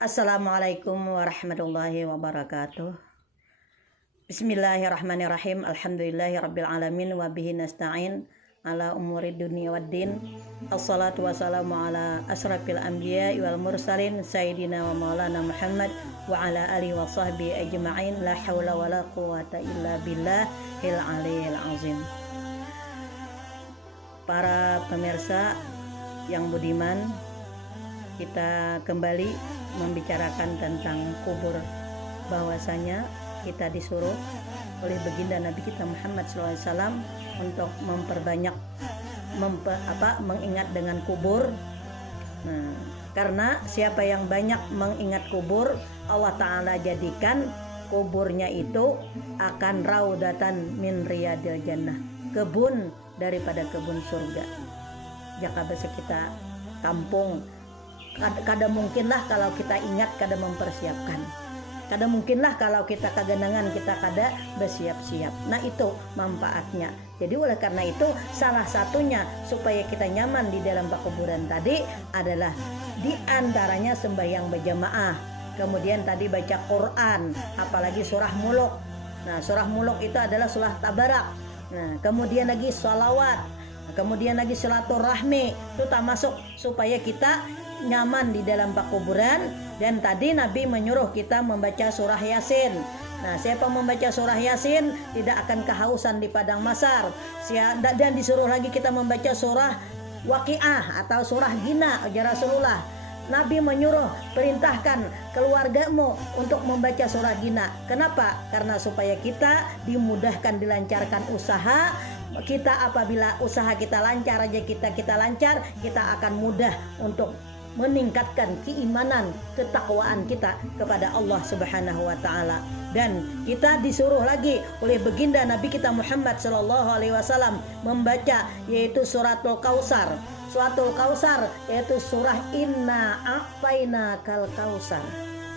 Assalamualaikum warahmatullahi wabarakatuh. Bismillahirrahmanirrahim. Alhamdulillahirabbil alamin wa bihi nasta'in ala umuri dunya waddin. Assalatu wassalamu ala asrafil anbiya wal mursalin sayyidina wa maulana Muhammad wa ala alihi wa sahbihi ajma'in. La haula wala quwata illa billahil aliyil azim. Para pemirsa yang budiman, kita kembali membicarakan tentang kubur, bahwasanya kita disuruh oleh baginda Nabi kita Muhammad SAW untuk memperbanyak mengingat dengan kubur. Nah, karena siapa yang banyak mengingat kubur, Allah Ta'ala jadikan kuburnya itu akan raudatan min riyadil jannah, kebun daripada kebun surga. Jaka bahasa kita kampung, kada mungkinlah kalau kita ingat kada mempersiapkan, kada mungkinlah kalau kita kagenangan kita kada bersiap-siap. Nah, itu manfaatnya. Jadi oleh karena itu salah satunya supaya kita nyaman di dalam kuburan tadi adalah di antaranya sembahyang berjamaah, kemudian tadi baca Quran, apalagi surah Muluk. Nah, surah Muluk itu adalah surah Tabarak. Nah, kemudian lagi sholawat, kemudian lagi silaturahmi, itu termasuk supaya kita nyaman di dalam kuburan. Dan tadi Nabi menyuruh kita membaca surah Yasin. Nah, siapa membaca surah Yasin tidak akan kehausan di padang mahsyar. Dan disuruh lagi kita membaca surah Waqiah atau surah Gina, ujar Rasulullah. Nabi menyuruh, perintahkan keluargamu untuk membaca surah Gina. Kenapa? Karena supaya kita dimudahkan, dilancarkan usaha kita. Apabila usaha kita lancar aja, kita lancar, kita akan mudah untuk meningkatkan keimanan, ketakwaan kita kepada Allah Subhanahu wa taala. Dan kita disuruh lagi oleh baginda Nabi kita Muhammad sallallahu alaihi wasallam membaca yaitu suratul Kautsar. Suratul Kautsar yaitu surah Inna A'taina Kal Kautsar.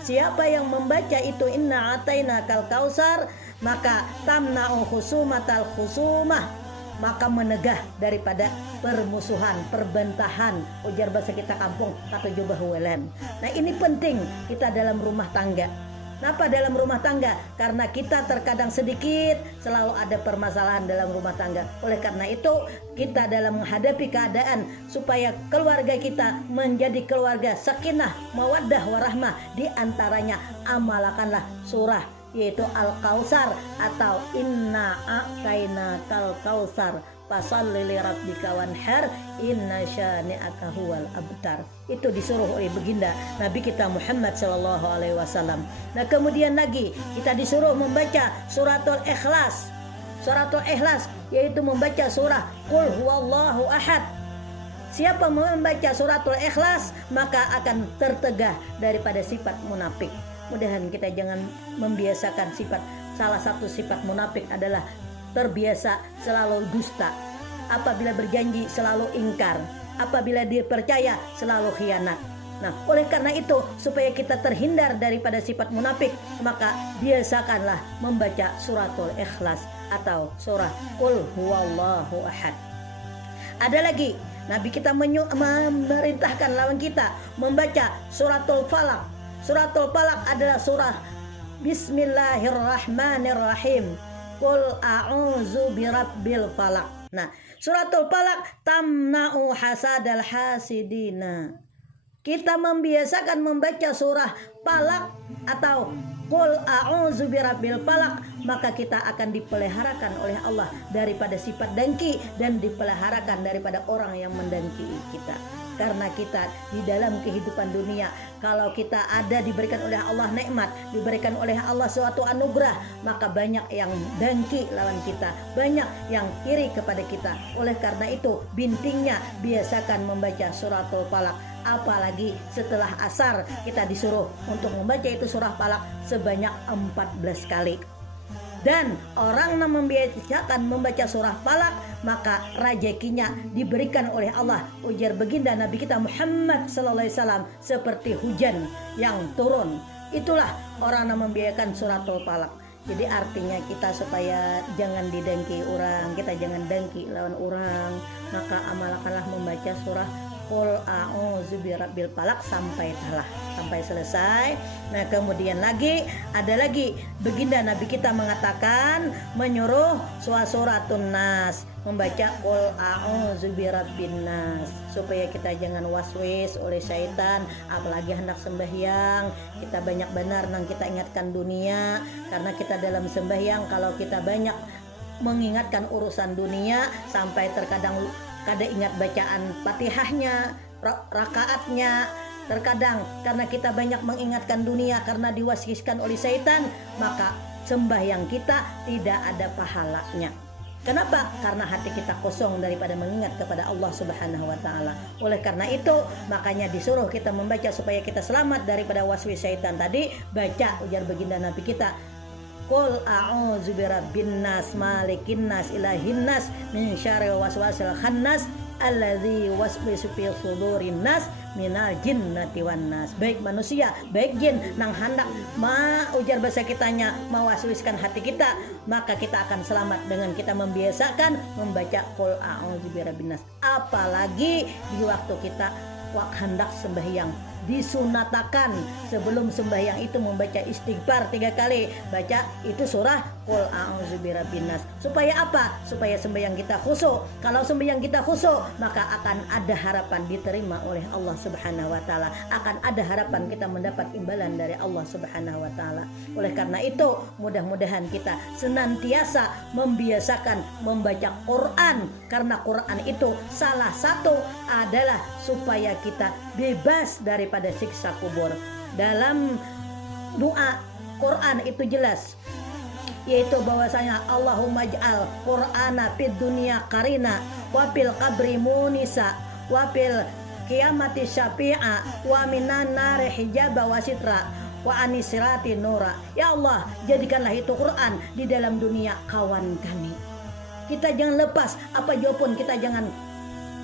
Siapa yang membaca itu Inna A'taina Kal Kautsar, maka tamna'u khusumatal khusumah, maka menegah daripada permusuhan, perbentahan, ujar bahasa kita kampung kata jubah welan. Nah, ini penting kita dalam rumah tangga. Kenapa dalam rumah tangga? Karena kita terkadang sedikit selalu ada permasalahan dalam rumah tangga. Oleh karena itu kita dalam menghadapi keadaan supaya keluarga kita menjadi keluarga sakinah, mawaddah, warahmah, di antaranya amalkanlah surah yaitu Al-Kautsar atau Inna A'taina Kal Kautsar fasalli li rabbika wanhar inna syani'aka huwal abtar. Itu disuruh oleh baginda Nabi kita Muhammad sallallahu alaihi wasallam. Nah, kemudian lagi kita disuruh membaca suratul Ikhlas. Suratul Ikhlas yaitu membaca surah Qul huwallahu ahad. Siapa membaca suratul Ikhlas maka akan tertegah daripada sifat munafik. Mudahan kita jangan membiasakan sifat. Salah satu sifat munafik adalah terbiasa selalu dusta. Apabila berjanji selalu ingkar. Apabila dipercaya selalu khianat. Nah, oleh karena itu supaya kita terhindar daripada sifat munafik, maka biasakanlah membaca suratul Ikhlas atau surah Qul huwallahu ahad. Ada lagi, Nabi kita memerintahkan lawan kita membaca suratul Falaq. Suratul Falaq adalah surah Bismillahirrahmanirrahim. Qul a'udzu birabbil falaq. Nah, suratul Falaq tamna'u hasadal hasidina. Kita membiasakan membaca surah Falaq atau Qul a'udzu birabbil falaq, maka kita akan dipeliharakan oleh Allah daripada sifat dengki dan dipeliharakan daripada orang yang mendengki kita. Karena kita di dalam kehidupan dunia, kalau kita ada diberikan oleh Allah nikmat, diberikan oleh Allah suatu anugerah, maka banyak yang dengki lawan kita, banyak yang iri kepada kita. Oleh karena itu bintingnya biasakan membaca suratul Falaq. Apalagi setelah asar kita disuruh untuk membaca itu surah Falaq sebanyak 14 kali. Dan orang yang membiasakan membaca surah Falaq maka rezekinya diberikan oleh Allah, ujar baginda Nabi kita Muhammad sallallahu alaihi wasallam, seperti hujan yang turun. Itulah orang yang membiasakan suratul Falaq. Jadi artinya kita supaya jangan didengki orang, kita jangan dengki lawan orang, maka amalkanlah membaca surah qul a'udzu birabbil falaq sampai selesai. Nah, kemudian ada lagi baginda Nabi kita mengatakan menyuruh suratun nas, membaca qul a'udzu birabbin nas, supaya kita jangan waswis oleh syaitan, apalagi hendak sembahyang. Kita banyak benar nang kita ingatkan dunia, karena kita dalam sembahyang kalau kita banyak mengingatkan urusan dunia sampai terkadang kada ingat bacaan Fatihahnya, rakaatnya. Terkadang karena kita banyak mengingatkan dunia karena diwaswiskan oleh syaitan, maka sembahyang kita tidak ada pahalanya. Kenapa? Karena hati kita kosong daripada mengingat kepada Allah Subhanahu wa taala. Oleh karena itu, makanya disuruh kita membaca supaya kita selamat daripada waswis syaitan tadi. Baca, ujar baginda Nabi kita, qul a'udzu birabbin nas malikin nas ilahin nas min syarril waswasil khannas allazi waswisu fi sudurin nas minal jinnati wan nas. Baik manusia, baik jin nang hendak ujar bahasa kitanya mewaswiskan hati kita, maka kita akan selamat dengan kita membiasakan membaca qul a'udzu birabbin nas. Apalagi di waktu kita hendak sembahyang, disunatakan sebelum sembahyang itu membaca istighfar 3 kali. Baca itu surah qul a'udzu birabbin nas. Supaya apa? Supaya sembahyang kita khusyuk. Kalau sembahyang kita khusyuk, maka akan ada harapan diterima oleh Allah Subhanahu wa taala. Akan ada harapan kita mendapat imbalan dari Allah Subhanahu wa taala. Oleh karena itu, mudah-mudahan kita senantiasa membiasakan membaca Quran, karena Quran itu salah satu adalah supaya kita bebas daripada siksa kubur. Dalam doa Quran itu jelas, yaitu bahwasanya Allahumma ij'al Qur'ana fid dunya qarina wa fil qabri munisa wa fil qiyamati syafi'a wa minan nari hijaba wa sitra wa anisirati nura. Ya Allah, jadikanlah itu Quran di dalam dunia kawan kami. Kita jangan lepas apa jua pun, kita jangan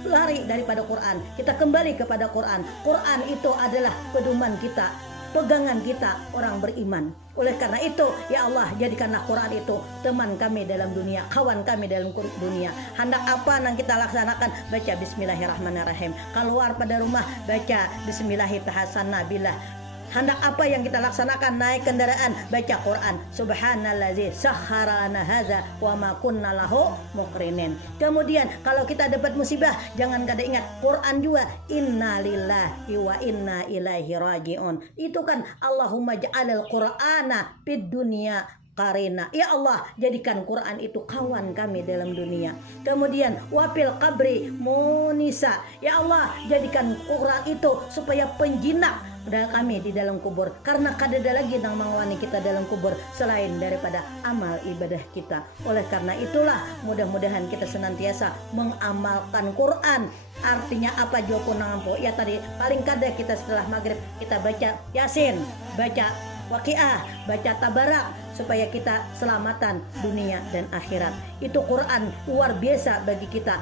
lari daripada Quran. Kita kembali kepada Quran. Quran itu adalah pedoman kita, pegangan kita orang beriman. Oleh karena itu, ya Allah, jadikanlah Quran itu teman kami dalam dunia, kawan kami dalam dunia. Hendak apa yang kita laksanakan, baca bismillahirrahmanirrahim. Keluar pada rumah, baca bismillahirrahmanirrahim. Hendak apa yang kita laksanakan, naik kendaraan, baca Quran. Subhanallazi sakhkhara lana hadza wa ma kunna lahu muqrinin. Kemudian kalau kita dapat musibah, jangan kada ingat Quran juga, innalillahi wa inna ilaihi rajiun. Itu kan Allahumma ja'alil Qur'ana fid dunya qarina. Ya Allah, jadikan Quran itu kawan kami dalam dunia. Kemudian wafil qabri munisa. Ya Allah, jadikan Quran itu supaya penjinak kami di dalam kubur, karena kada ada lagi yang mengawani kita dalam kubur selain daripada amal ibadah kita. Oleh karena itulah, mudah-mudahan kita senantiasa mengamalkan Quran. Artinya apa jua pun nampo. Ya tadi paling kada kita setelah maghrib kita baca Yasin, baca Waqiah, baca Tabarak, supaya kita selamatan dunia dan akhirat. Itu Quran luar biasa bagi kita.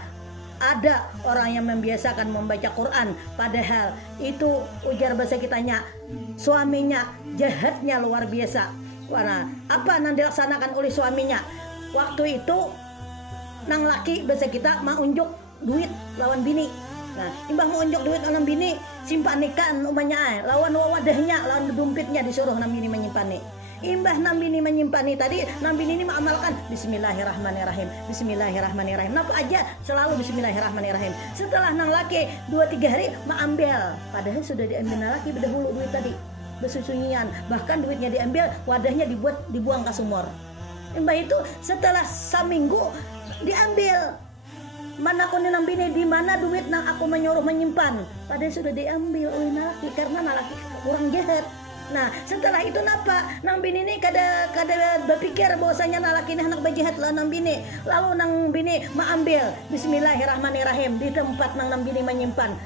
Ada orang yang membiasakan membaca Quran, padahal itu ujar bahasa kitanya suaminya jahatnya luar biasa. Karena apa yang dilaksanakan oleh suaminya? Waktu itu nang laki bahasa kita mau unjuk duit lawan bini. Nah, imbah mau unjuk duit lawan bini, simpanikan umanya lawan wadahnya, lawan dompetnya disuruh nang bini menyimpan. Imbah nambini menyimpani tadi, nambini ini mengamalkan bismillahirrahmanirrahim, bismillahirrahmanirrahim. Napa aja selalu bismillahirrahmanirrahim. Setelah nang laki 2-3 hari mengambil, padahal sudah diambil nang laki berdahulu duit tadi besusunyian, bahkan duitnya diambil, wadahnya dibuang ke sumur. Imbah itu setelah seminggu diambil, mana aku nambini di mana duit nang aku menyuruh menyimpan, padahal sudah diambil oleh nang laki karena nang laki kurang jahat. Nah, setelah itu napa? Nang bini ini kada berpikir bahwasanya nalaki ini anak bajihat lah nang bini. Lalu nang bini mengambil bismillahirrahmanirrahim di tempat nang bini menyimpan.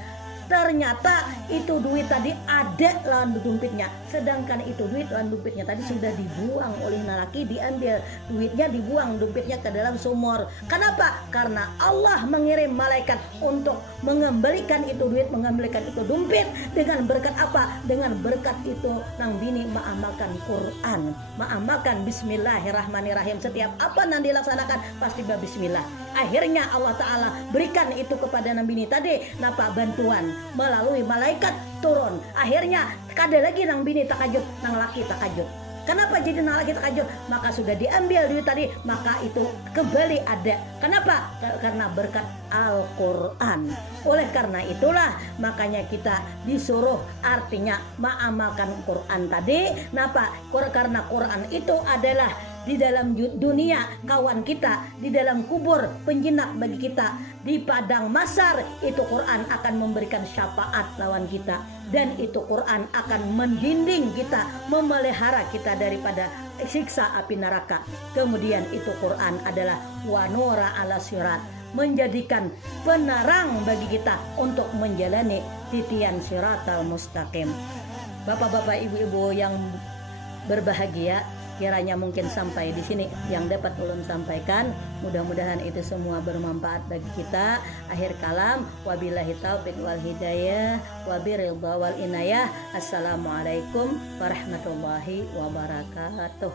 Ternyata itu duit tadi ada lawan dompetnya, sedangkan itu duit lawan dompetnya tadi sudah dibuang oleh lelaki, diambil duitnya, dibuang dompetnya ke dalam sumur. Kenapa? Karena Allah mengirim malaikat untuk mengembalikan itu duit, mengembalikan itu dompet dengan berkat apa? Dengan berkat itu nang bini mengamalkan Quran, mengamalkan bismillahirrahmanirrahim. Setiap apa yang dilaksanakan pasti bismillah. Akhirnya Allah Ta'ala berikan itu kepada Nabi ini tadi napa bantuan melalui malaikat turun. Akhirnya kada lagi nang bini takajud, nang laki takajud. Kenapa jadi nang laki takajud? Maka sudah diambil duit tadi, maka itu kembali ada. Kenapa? Karena berkat Al-Quran. Oleh karena itulah makanya kita disuruh artinya mengamalkan Quran tadi. Kenapa? Karena Quran itu adalah di dalam dunia kawan kita, di dalam kubur penjinak bagi kita, di padang mahsyar itu Quran akan memberikan syafaat lawan kita, dan itu Quran akan mendinding kita, memelihara kita daripada siksa api neraka. Kemudian itu Quran adalah wanura ala sirat, menjadikan penerang bagi kita untuk menjalani titian siratal mustaqim. Bapak-bapak, ibu-ibu yang berbahagia, kiranya mungkin sampai di sini yang dapat ulun sampaikan. Mudah-mudahan itu semua bermanfaat bagi kita. Akhir kalam, wabillahi taufiq wal hidayah, wabiridha wal inayah. Assalamualaikum warahmatullahi wabarakatuh.